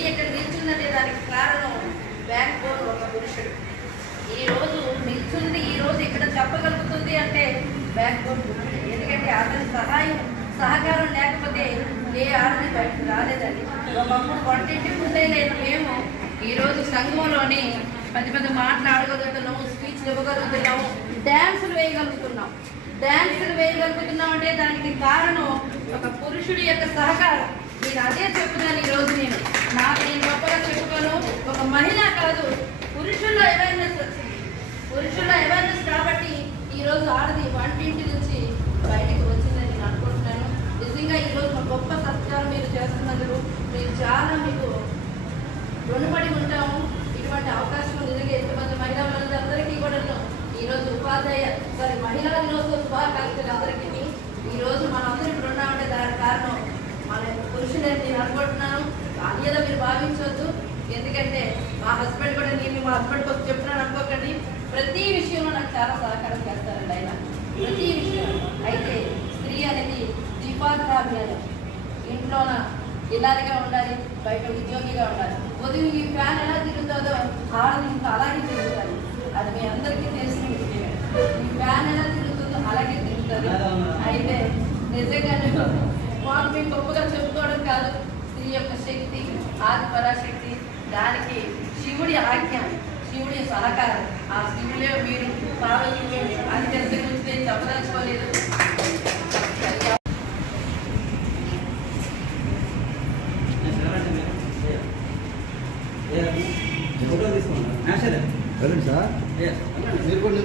స్త్రీ ఎక్కడ నిల్చుందంటే దానికి కారణం బ్యాక్ బోన్ ఒక పురుషుడు. ఈ రోజు నిల్చుంది, ఈ రోజు ఇక్కడ చెప్పగలుగుతుంది అంటే బ్యాక్ బోన్ పురుషుడు. ఎందుకంటే అతని సహకారం లేకపోతే ఏ ఆడది బయటకు రాలేదండి. ఒకప్పుడు వంటింటి ముందే లేని మేము ఈరోజు సంఘంలోని పెద్ద మాట్లాడగలుగుతున్నాము, స్పీచ్లు ఇవ్వగలుగుతున్నాము, డ్యాన్సులు వేయగలుగుతున్నాం అంటే దానికి కారణం ఒక పురుషుడి యొక్క సహకారం. నేను అదే చెప్తున్నాను ఈరోజు. నేను గొప్పగా చెప్పుకోను. ఒక మహిళ కాదు, పురుషుల్లో అవేర్నెస్ వచ్చింది. పురుషుల్లో అవేర్నెస్ కాబట్టి ఈరోజు ఆడది వంటింటి నుంచి బయటికి వచ్చిందని నేను అనుకుంటున్నాను. నిజంగా ఈరోజు మా గొప్ప సత్కారం మీరు చేస్తున్నందుకు మేము చాలా మీకు రుణపడి ఉంటాము. ఇటువంటి అవకాశం నిజంగా ఎంతమంది మహిళా మనులందరికీ కూడా ఈరోజు మహిళా దినోత్సవ శుభాకాంక్షలు అందరికీ. ఈరోజు మనందరూ ఇప్పుడు ఉన్నామంటే దానికి కారణం మన పురుషులని నేను అనుకుంటున్నాను. అన్యత మీరు భావించవద్దు. ఎందుకంటే మా హస్బెండ్ కూడా, నేను మా హస్బెండ్ కోసం చెప్తున్నాను అనుకోకండి, ప్రతి విషయంలో నాకు చాలా సహకారం చేస్తారండి ఆయన, ప్రతి విషయం. అయితే స్త్రీ అనేది దీపాధామ్యాలు, ఇంట్లోన ఇలాగా ఉండాలి, బయట ఉద్యోగిగా ఉండాలి. ఉదయం ఈ ఫ్యాన్ ఎలా తిరుగుతుందో ఆడది ఇంకా అలాగే తిరుగుతుంది. అది మీ అందరికీ తెలిసిన విషయం. ఈ ఫ్యాన్ ఎలా తిరుగుతుందో అలాగే తిరుగుతుంది. అయితే నిజంగానే మాకు మీకు గొప్పగా చెప్పుకోవడం కాదు, స్త్రీ యొక్క శక్తి, ఆది పరాశక్తి, దానికి శివుడి ఆజ్ఞ, శివుడి సహకారం. ఆ శివుడే మీరు పార్వతి అది తెలిసి గురించి నేను చెప్పదలుచుకోలేదు. సార్ మీరు కూడా